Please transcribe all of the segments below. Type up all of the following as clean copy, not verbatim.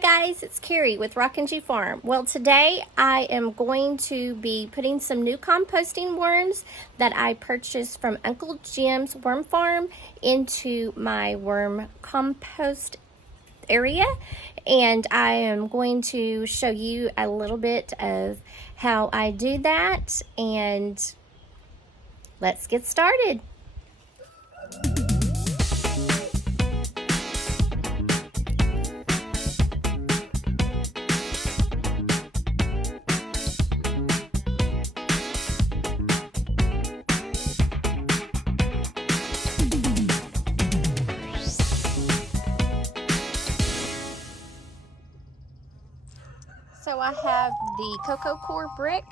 guys, it's Cari with Rockin.g.farmar. Well, today I am going to be putting some new composting worms that I purchased from Uncle Jim's worm farm into my worm compost area, and I am going to show you a little bit of how I do that, and let's get started. So I have the cocoa core brick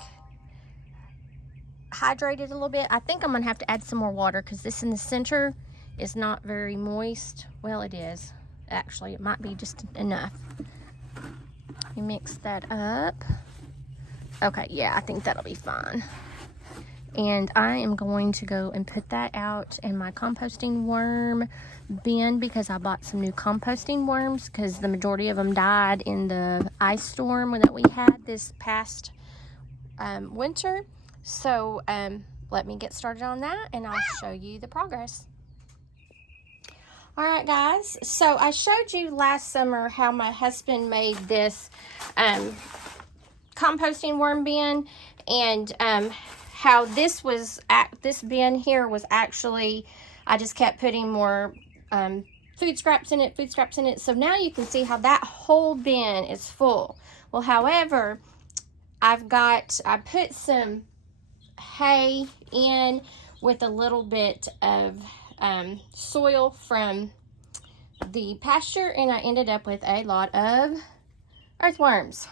hydrated a little bit. I think I'm gonna have to add some more water because this in the center is not very moist. Well, it is. Actually, it might be just enough. You mix that up. Okay, yeah, I think that'll be fine. And I am going to go and put that out in my composting worm bin because I bought some new composting worms because the majority of them died in the ice storm that we had this past winter. So let me get started on that and I'll show you the progress. Alright guys, so I showed you last summer how my husband made this composting worm bin, and how this bin here was actually, I just kept putting more food scraps in it. So now you can see how that whole bin is full. Well, however, I put some hay in with a little bit of soil from the pasture, and I ended up with a lot of earthworms,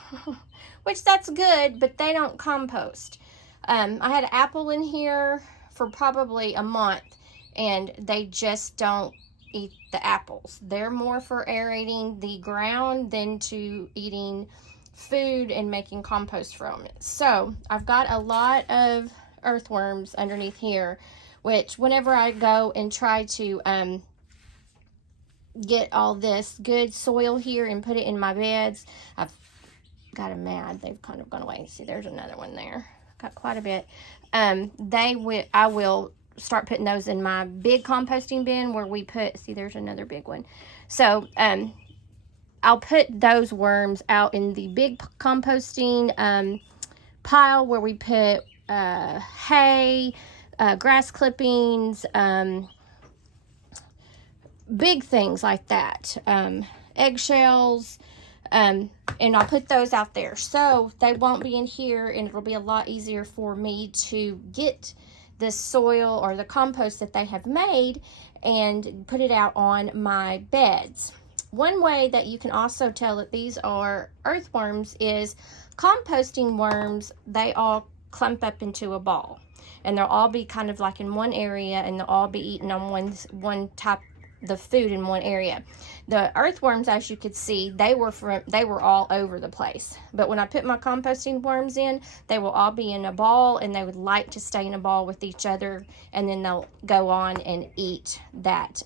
which that's good, but they don't compost. I had an apple in here for probably a month, and they just don't eat the apples. They're more for aerating the ground than to eating food and making compost from it. So I've got a lot of earthworms underneath here, which whenever I go and try to get all this good soil here and put it in my beds, I've got them mad. They've kind of gone away. See, there's another one there. Got quite a bit. I will start putting those in my big composting bin where we put, see, there's another big one. So I'll put those worms out in the big composting pile where we put hay, grass clippings, big things like that, eggshells, and I'll put those out there so they won't be in here, and it'll be a lot easier for me to get the soil or the compost that they have made and put it out on my beds. One way that you can also tell that these are earthworms is composting worms. They all clump up into a ball, and they'll all be kind of like in one area, and they'll all be eating on one type the food in one area. The earthworms, as you could see, they were all over the place. But when I put my composting worms in, they will all be in a ball, and they would like to stay in a ball with each other, and then they'll go on and eat that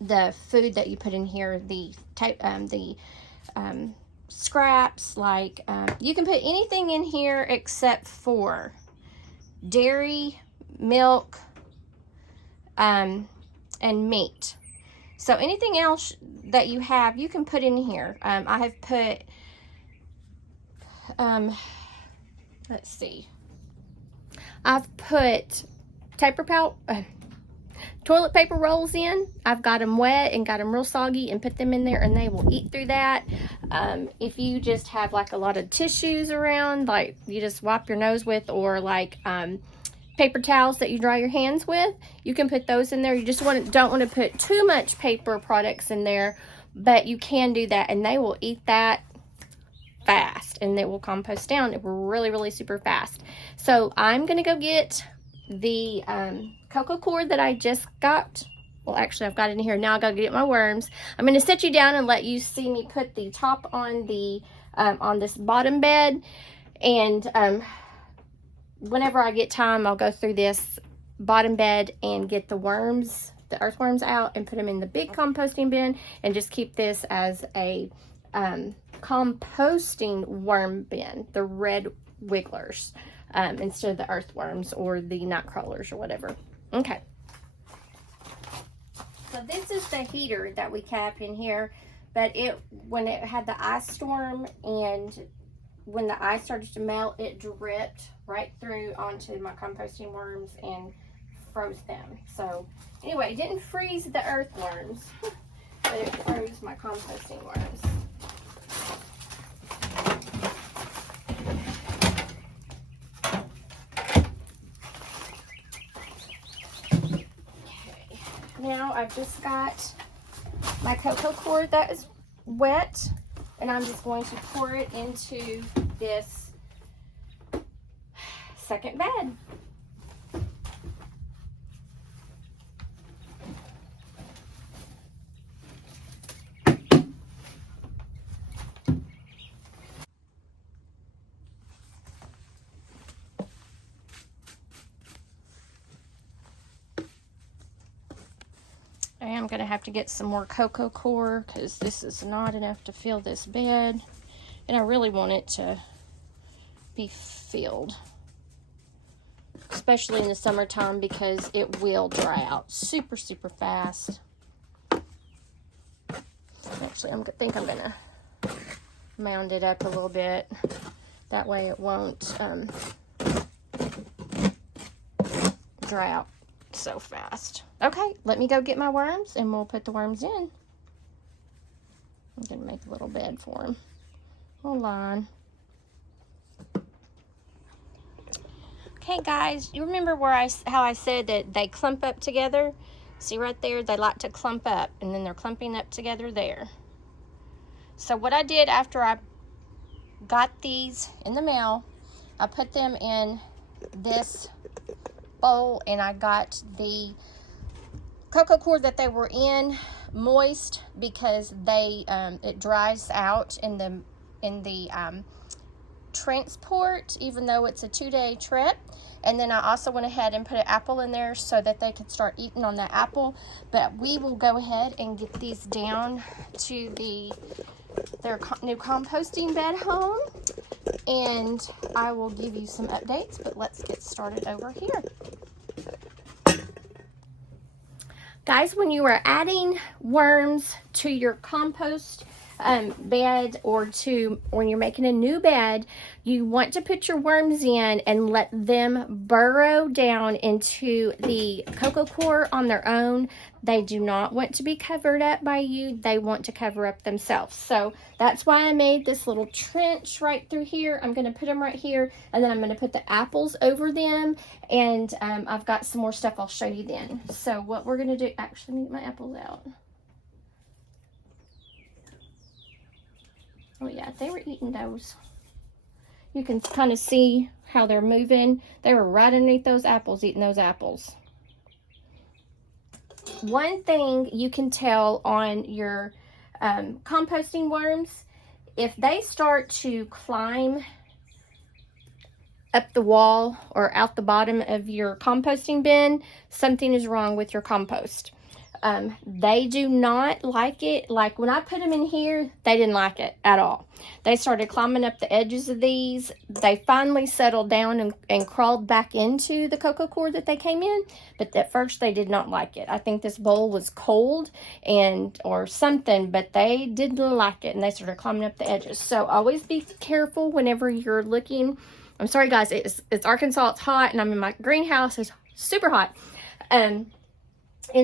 the food that you put in here, the scraps. Like you can put anything in here except for dairy, milk, and meat. So anything else that you have, you can put in here. I have put, let's see, I've put toilet paper rolls in. I've got them wet and got them real soggy and put them in there, and they will eat through that. If you just have like a lot of tissues around, like you just wipe your nose with, or like paper towels that you dry your hands with, you can put those in there. You just don't want to put too much paper products in there, but you can do that, and they will eat that fast, and it will compost down really super fast. So I'm gonna go get the cocoa core that I just got. Well, actually, I've got it in here now. I gotta get my worms. I'm gonna sit you down and let you see me put the top on the on this bottom bed, and whenever I get time, I'll go through this bottom bed and get the worms, the earthworms out, and put them in the big composting bin, and just keep this as a composting worm bin, the red wigglers, instead of the earthworms or the night crawlers or whatever. Okay. So this is the heater that we kept in here, but when it had the ice storm and when the ice started to melt, it dripped right through onto my composting worms and froze them. So anyway, it didn't freeze the earthworms, but it froze my composting worms. Okay, now I've just got my cocoa core that is wet, and I'm just going to pour it into this second bed. I am going to have to get some more cocoa core because this is not enough to fill this bed, and I really want it to be filled, especially in the summertime, because it will dry out super fast. Actually, I think I'm going to mound it up a little bit, that way it won't dry out so fast. Okay, let me go get my worms and we'll put the worms in. I'm gonna make a little bed for them. Hold on. Okay guys, you remember how I said that they clump up together? See right there, they like to clump up, and then they're clumping up together there. So what I did after I got these in the mail, I put them in this bowl, and I got the cocoa core that they were in moist because it dries out in the transport, even though it's a 2-day trip. And then I also went ahead and put an apple in there so that they could start eating on that apple. But we will go ahead and get these down to their new composting bed home, and I will give you some updates. But let's get started over here. Guys, when you are adding worms to your compost bed, or when you're making a new bed, you want to put your worms in and let them burrow down into the cocoa core on their own. They do not want to be covered up by you. They want to cover up themselves. So that's why I made this little trench right through here. I'm going to put them right here, and then I'm going to put the apples over them, and I've got some more stuff I'll show you then. So what we're going to do, actually, let me get my apples out. Oh yeah, they were eating those. You can kind of see how they're moving. They were right underneath those apples, eating those apples. One thing you can tell on your composting worms, if they start to climb up the wall or out the bottom of your composting bin, something is wrong with your compost. They do not like it. Like when I put them in here, they didn't like it at all. They started climbing up the edges of these. They finally settled down and crawled back into the cocoa core that they came in, but at first they did not like it. I think this bowl was cold or something, but they didn't like it, and they started climbing up the edges. So always be careful whenever you're looking. I'm sorry guys, it's Arkansas, it's hot, and I'm in my greenhouse, it's super hot. And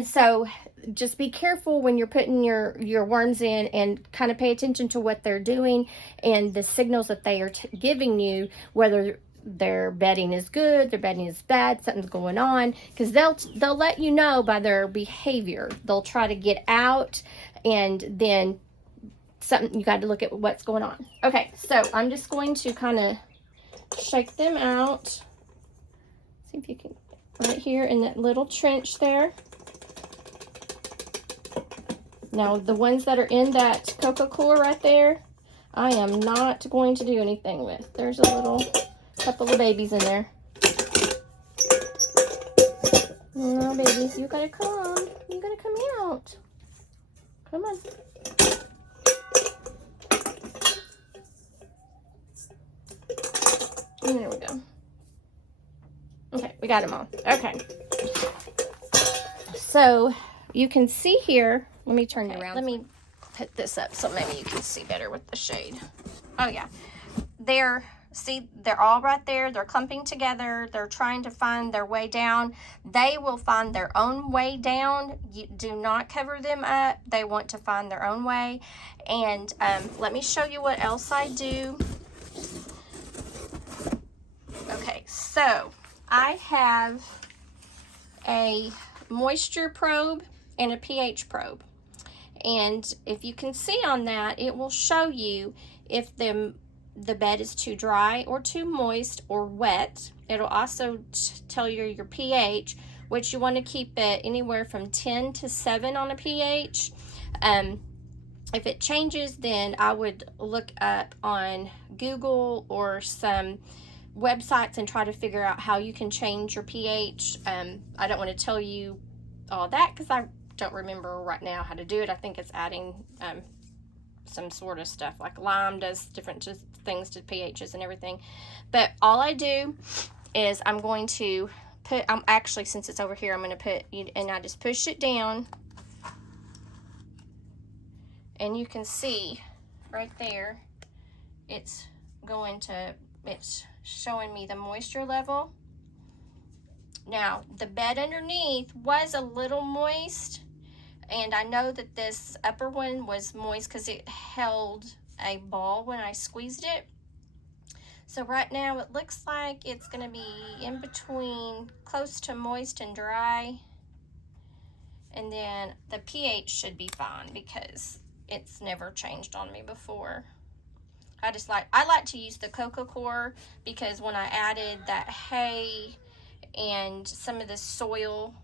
so just be careful when you're putting your worms in, and kind of pay attention to what they're doing and the signals that they are giving you, whether their bedding is good, their bedding is bad, something's going on, because they'll let you know by their behavior. They'll try to get out, and then you got to look at what's going on. Okay, so I'm just going to kind of shake them out. See if you can, right here in that little trench there. Now, the ones that are in that cocoa core right there, I am not going to do anything with. There's a couple of babies in there. No, baby, you gotta come. You gotta come out. Come on. We got them all. Okay. So you can see here, let me turn it around. Let me put this up so maybe you can see better with the shade. Oh yeah. See, they're all right there. They're clumping together. They're trying to find their way down. They will find their own way down. You do not cover them up. They want to find their own way. And let me show you what else I do. Okay, so I have a moisture probe and a pH probe. And if you can see on that, it will show you if the bed is too dry or too moist or wet. It'll also tell you your pH, which you want to keep it anywhere from 10 to 7 on a pH. If it changes, then I would look up on Google or some websites and try to figure out how you can change your pH. I don't want to tell you all that because I don't remember right now how to do it. I think it's adding some sort of stuff like lime does different things to pHs and everything. But all I do is I'm going to put, actually, since it's over here, I'm going to put, and I just push it down, and you can see right there, it's showing me the moisture level. Now, the bed underneath was a little moist, and I know that this upper one was moist because it held a ball when I squeezed it. So right now it looks like it's going to be in between, close to moist and dry. And then the pH should be fine because it's never changed on me before. I like to use the cocoa core because when I added that hay and some of the soil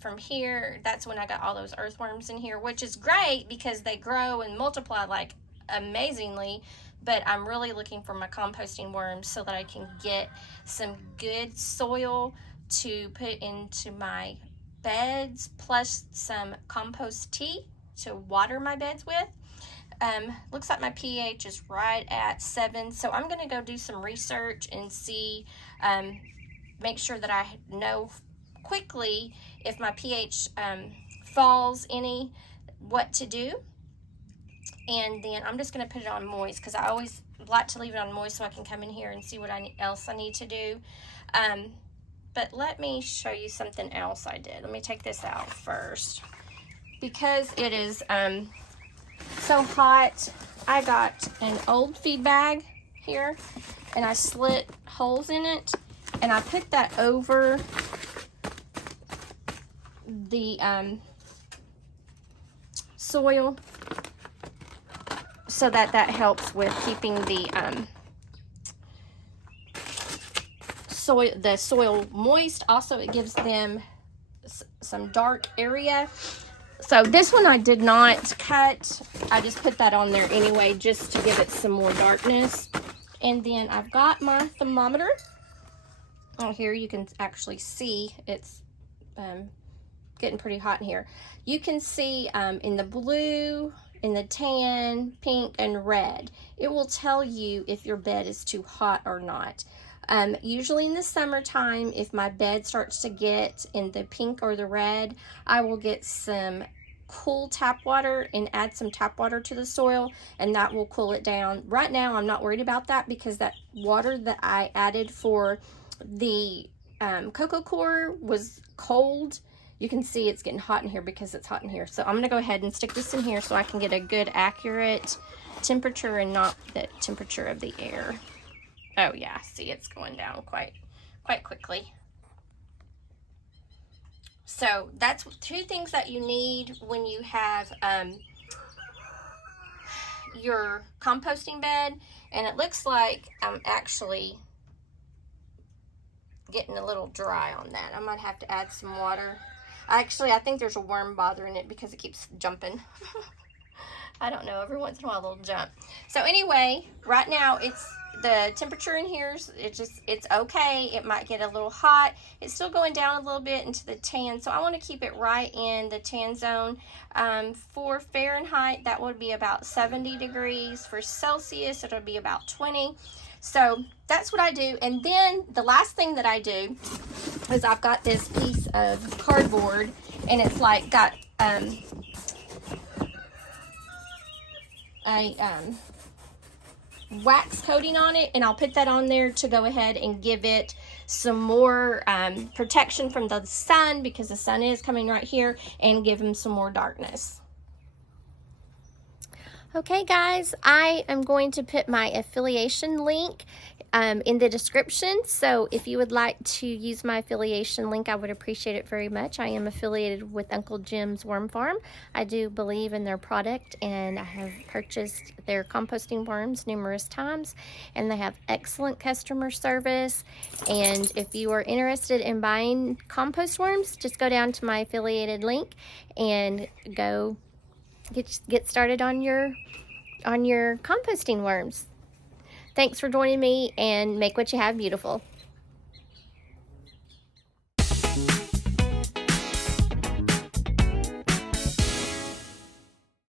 from here, that's when I got all those earthworms in here, which is great because they grow and multiply like amazingly. But I'm really looking for my composting worms so that I can get some good soil to put into my beds, plus some compost tea to water my beds with. Looks like my pH is right at 7, so I'm going to go do some research and see, make sure that I know quickly if my pH falls any, what to do. And then I'm just going to put it on moist because I always like to leave it on moist so I can come in here and see what else I need to do. But let me show you something else I did. Let me take this out first. Because it is so hot, I got an old feed bag here and I slit holes in it and I put that over the soil so that helps with keeping the soil moist. Also, it gives them some dark area. So this one I did not cut. I just put that on there anyway just to give it some more darkness. And then I've got my thermometer. Oh, here you can actually see it's getting pretty hot in here. You can see in the blue, in the tan, pink, and red, it will tell you if your bed is too hot or not. Usually in the summertime, if my bed starts to get in the pink or the red, I will get some cool tap water and add some tap water to the soil, and that will cool it down. Right now, I'm not worried about that because that water that I added for the cocoa core was cold. You can see it's getting hot in here because it's hot in here. So I'm going to go ahead and stick this in here so I can get a good accurate temperature and not the temperature of the air. Oh yeah, see, it's going down quite quickly. So that's 2 things that you need when you have your composting bed. And it looks like I'm actually getting a little dry on that. I might have to add some water. Actually, I think there's a worm bothering it because it keeps jumping. I don't know, every once in a while it'll jump. So anyway, right now the temperature in here is it's okay. It might get a little hot. It's still going down a little bit into the tan, so I want to keep it right in the tan zone. For Fahrenheit, that would be about 70 degrees. For Celsius, it'll be about 20. So that's what I do. And then the last thing that I do is I've got this piece of cardboard, and it's like got a wax coating on it, and I'll put that on there to go ahead and give it some more protection from the sun, because the sun is coming right here, and give them some more darkness. Okay guys, I am going to put my affiliation link in the description, so if you would like to use my affiliation link, I would appreciate it very much. I am affiliated with Uncle Jim's Worm Farm. I do believe in their product, and I have purchased their composting worms numerous times, and they have excellent customer service. And if you are interested in buying compost worms, just go down to my affiliated link and go get started on your composting worms. Thanks for joining me, and make what you have beautiful.